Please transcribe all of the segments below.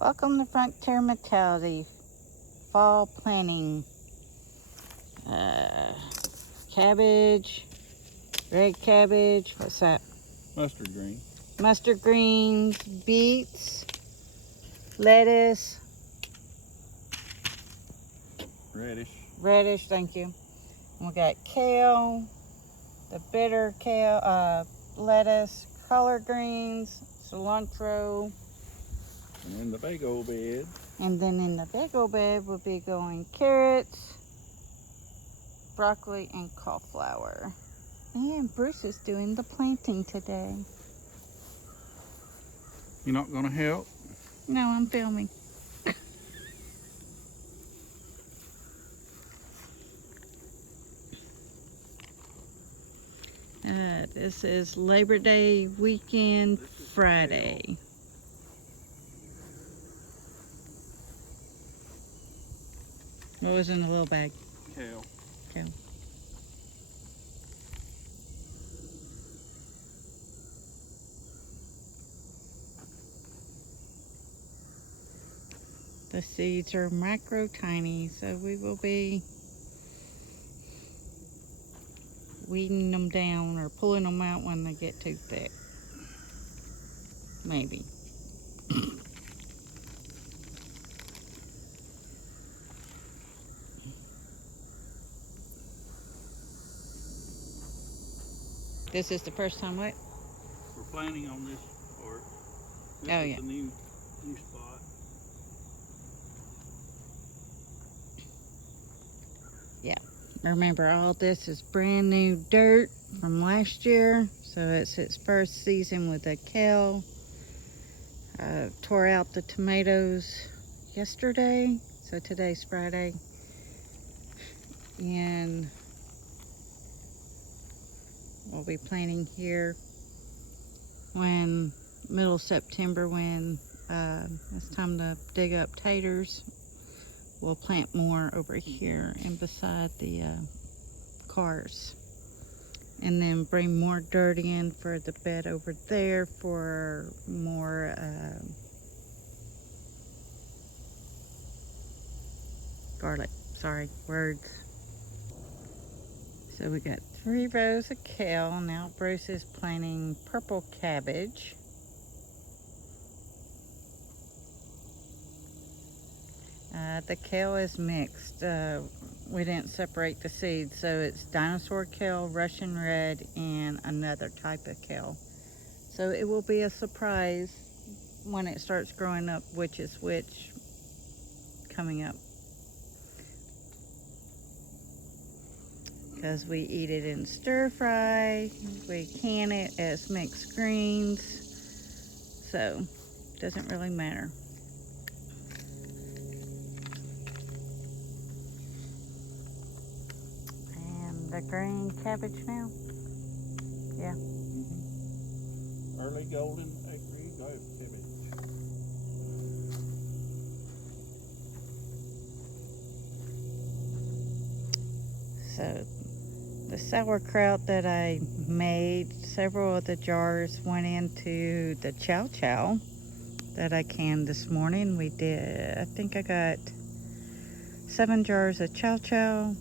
Welcome to Frontier Mentality Fall Planting. Cabbage, red cabbage, what's that? Mustard green. Mustard greens, beets, lettuce, Radish. thank you. And we got kale, the bitter kale, lettuce, collard greens, cilantro. And in the big old bed. And then in the big old bed will be going carrots, broccoli, and cauliflower. And Bruce is doing the planting today. You're not gonna help? No, I'm filming. This is Labor Day weekend, Friday. What was in the little bag? Kale. Kale. The seeds are micro tiny, so we will be weeding them down or pulling them out when they get too thick. Maybe. This is the first time what? We're planning on this part. This Oh, is yeah. the new spot. Yeah. Remember, all this is brand new dirt from last year. So it's its first season with the kale. Tore out the tomatoes yesterday. So today's Friday. And we'll be planting here when middle September, when it's time to dig up taters. We'll plant more over here and beside the cars, and then bring more dirt in for the bed over there for more garlic. Sorry, words. So we got 3 rows of kale. Now Bruce is planting purple cabbage. The kale is mixed. We didn't separate the seeds, so it's dinosaur kale, Russian red, and another type of kale. So it will be a surprise when it starts growing up which is which coming up. Because we eat it in stir fry, we can it as mixed greens, so it doesn't really matter. And the green cabbage now. Yeah. Early golden green cabbage. So the sauerkraut that I made, several of the jars went into the chow chow that I canned this morning. We did, I think I got 7 jars of chow chow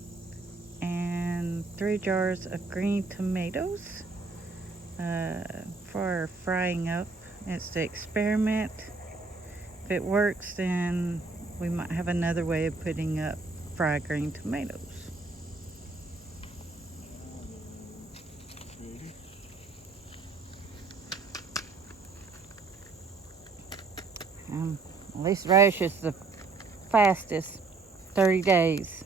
and 3 jars of green tomatoes for frying up. It's the experiment. If it works, then we might have another way of putting up fried green tomatoes. At least radish is the fastest, 30 days.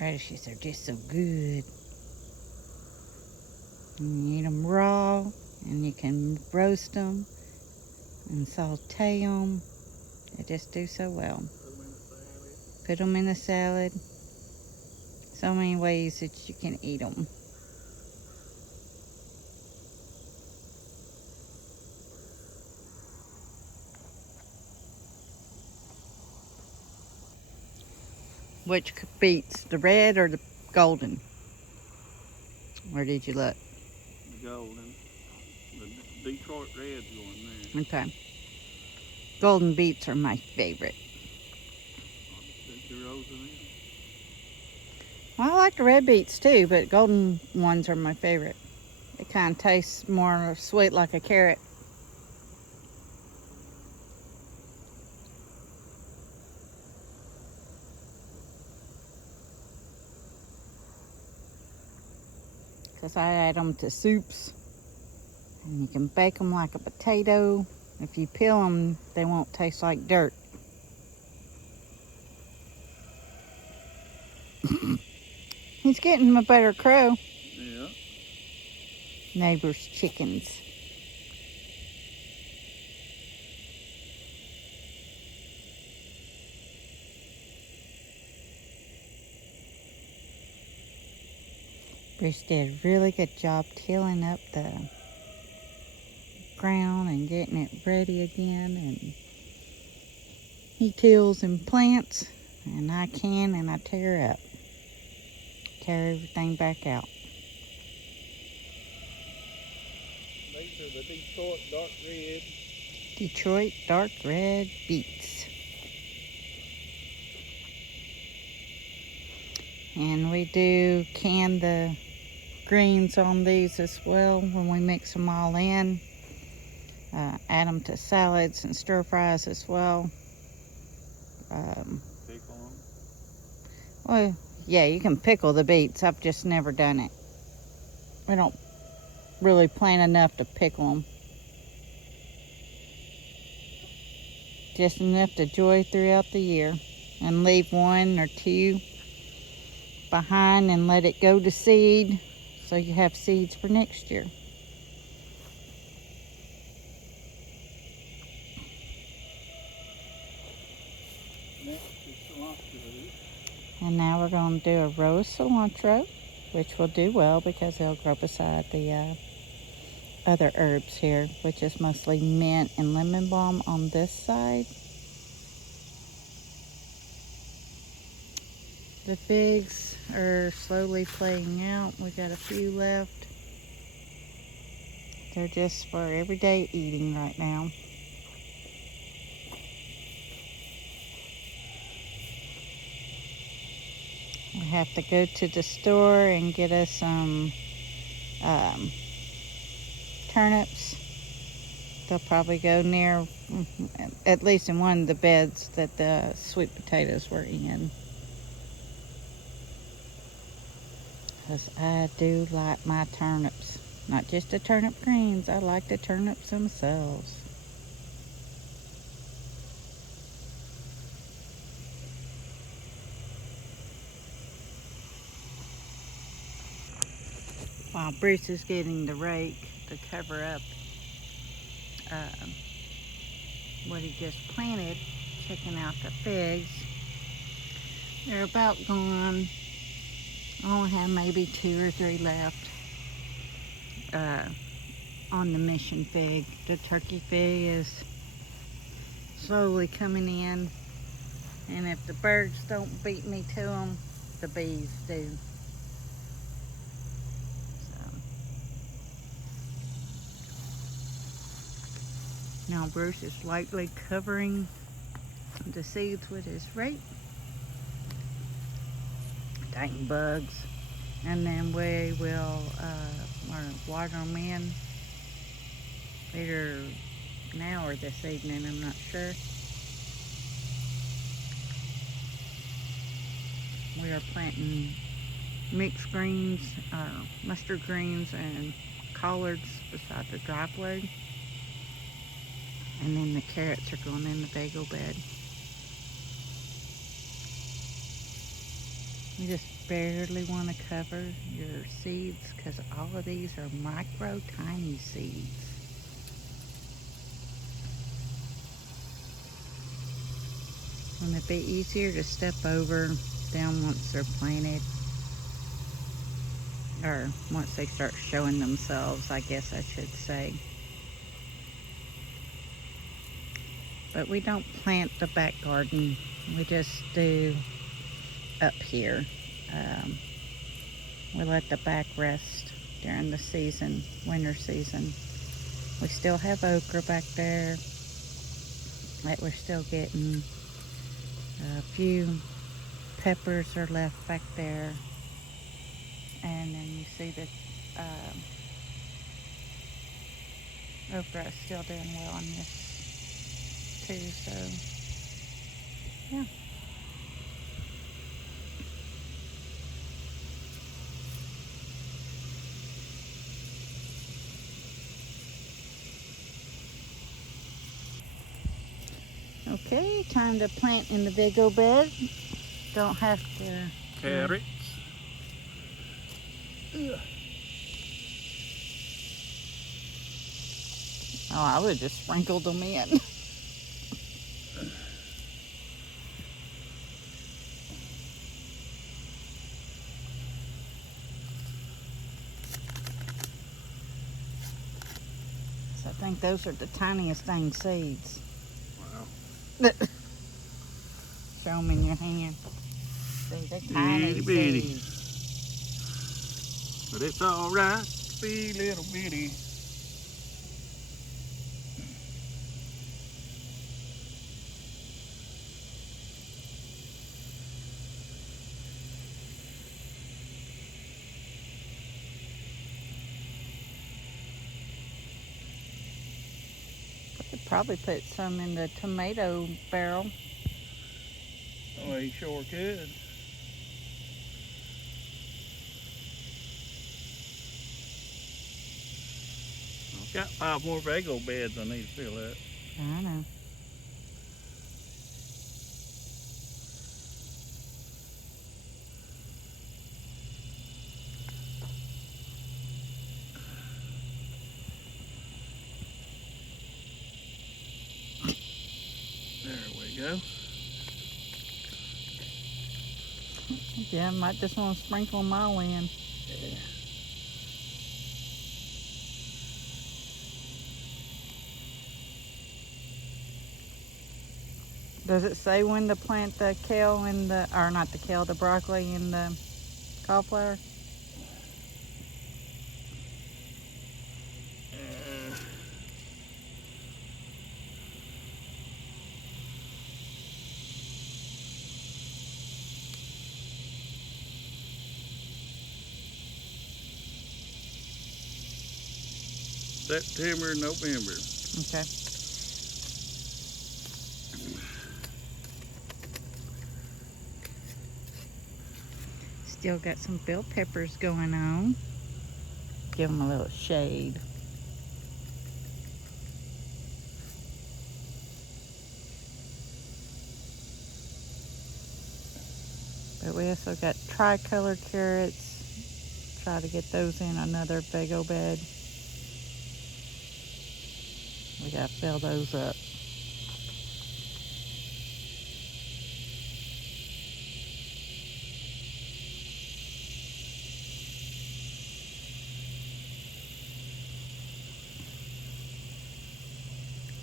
Radishes are just so good. You can eat them raw, and you can roast them and saute them. They just do so well. Put them in the salad. Put them in the salad. So many ways that you can eat them. Which beets, the red or the golden? Where did you look? The golden. The Detroit red's going there. Okay. Golden beets are my favorite. The rows of them. Well, I like the red beets too, but golden ones are my favorite. It kind of tastes more sweet like a carrot. Because I add them to soups. And you can bake them like a potato. If you peel them, they won't taste like dirt. He's getting a better crow. Yeah. Neighbor's chickens. Bruce did a really good job tilling up the ground and getting it ready again. And he tills and plants, and I can and I tear up. Tear everything back out. These are the Detroit dark red. Detroit dark red beets. And we do can the greens on these as well when we mix them all in. Add them to salads and stir fries as well. Pickle them. Well, yeah, you can pickle the beets. I've just never done it. We don't really plant enough to pickle them. Just enough to enjoy throughout the year. And leave one or two behind and let it go to seed, so you have seeds for next year. Next is cilantro. And now we're going to do a row of cilantro, which will do well because it'll grow beside the other herbs here, which is mostly mint and lemon balm on this side. The figs are slowly playing out. We got a few left. They're just for everyday eating right now. We have to go to the store and get us some turnips. They'll probably go near, at least in one of the beds that the sweet potatoes were in. Because I do like my turnips. Not just the turnip greens, I like the turnips themselves. While Bruce is getting the rake to cover up what he just planted, checking out the figs. They're about gone. I only have maybe 2 or 3 left on the mission fig. The turkey fig is slowly coming in, and if the birds don't beat me to them, the bees do. Now Bruce is lightly covering the seeds with his rake. Dang bugs. And then we will water them in either now or this evening, I'm not sure. We are planting mixed greens, mustard greens, and collards beside the driveway. And then the carrots are going in the bagel bed. You just barely want to cover your seeds because all of these are micro tiny seeds. And it'd be easier to step over them once they're planted or once they start showing themselves, I guess I should say. But we don't plant the back garden. We just do up here. Um, we let the back rest during the season, winter season. We still have okra back there that we're still getting. A few peppers are left back there. And then you see the okra is still doing well on this too. So, yeah. Okay, time to plant in the big old bed. Don't have to. Carrots. Oh, I would have just sprinkled them in. So I think those are the tiniest dang seeds. Wow. Show them in your hand. See, they're tiny Itty bitty. seeds. But it's all right to be little bitty. Could probably put some in the tomato barrel. Oh, he sure could. I've got 5 more Vago beds I need to fill up. I know. There we go. Yeah, might just want to sprinkle them all in. Yeah. Does it say when to plant the kale and the, or not the kale, the broccoli and the cauliflower? September, November. Okay. Still got some bell peppers going on. Give them a little shade. But we also got tricolor carrots. Try to get those in another Vago bed. We gotta fill those up.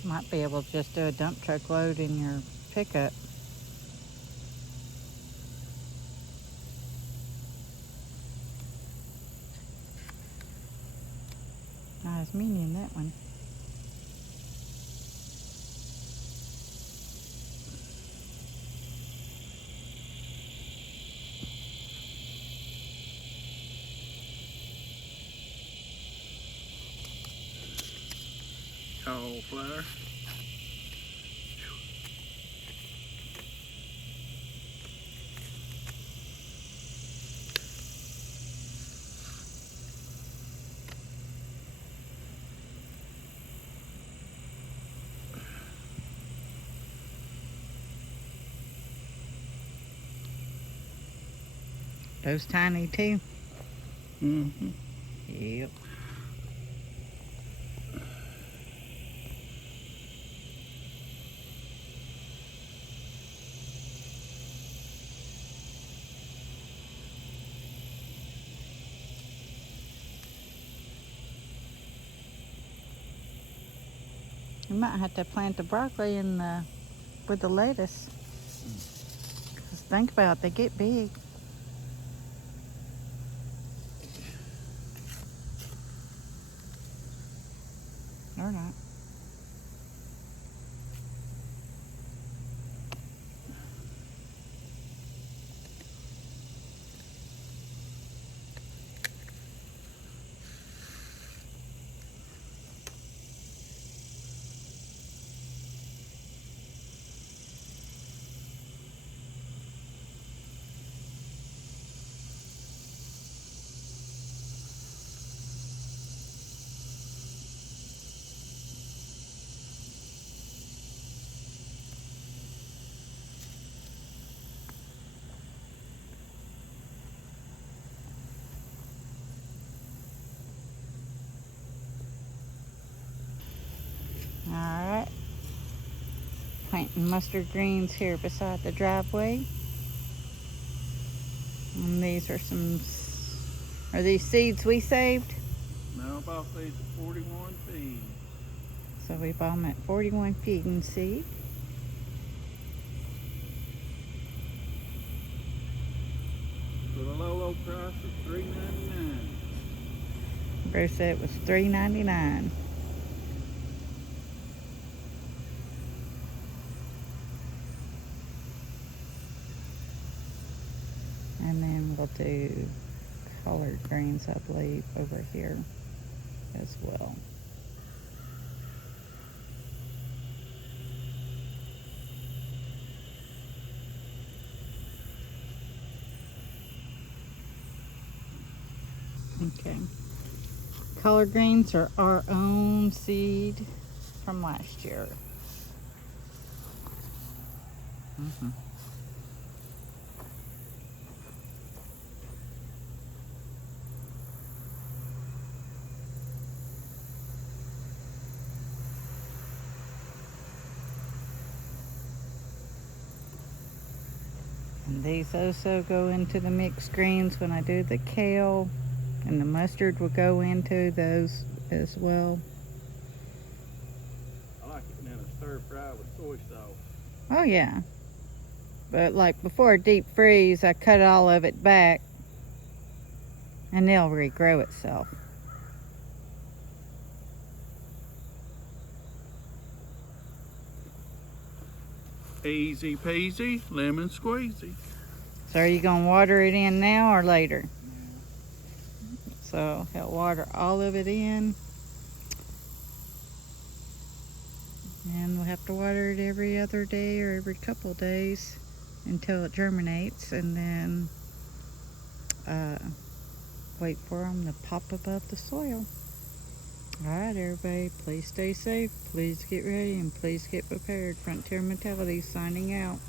Might be able to just do a dump truck load in your pickup. Not as many in that one. Cauliflower. Those tiny too. Mm-hmm. Yep. You might have to plant the broccoli in the with the lettuce. 'Cause think about it, they get big. Or not. Alright. Planting mustard greens here beside the driveway. And these are are these seeds we saved? Now about these 41 feet. So we bought them at 41 feet in seed. For the low price of $3.99. Bruce said it was $3.99. And then we'll do collard greens, I believe, over here as well. Okay. Collard greens are our own seed from last year. And these also go into the mixed greens when I do the kale, and the mustard will go into those as well. I like it in a stir fry with soy sauce. Oh yeah. But like before I deep freeze, I cut all of it back and they'll regrow itself. Easy peasy, lemon squeezy. So are you gonna water it in now or later? So he'll water all of it in. And we'll have to water it every other day or every couple of days until it germinates, and then wait for them to pop above the soil. Alright everybody, please stay safe, please get ready, and please get prepared. Frontier Mentality signing out.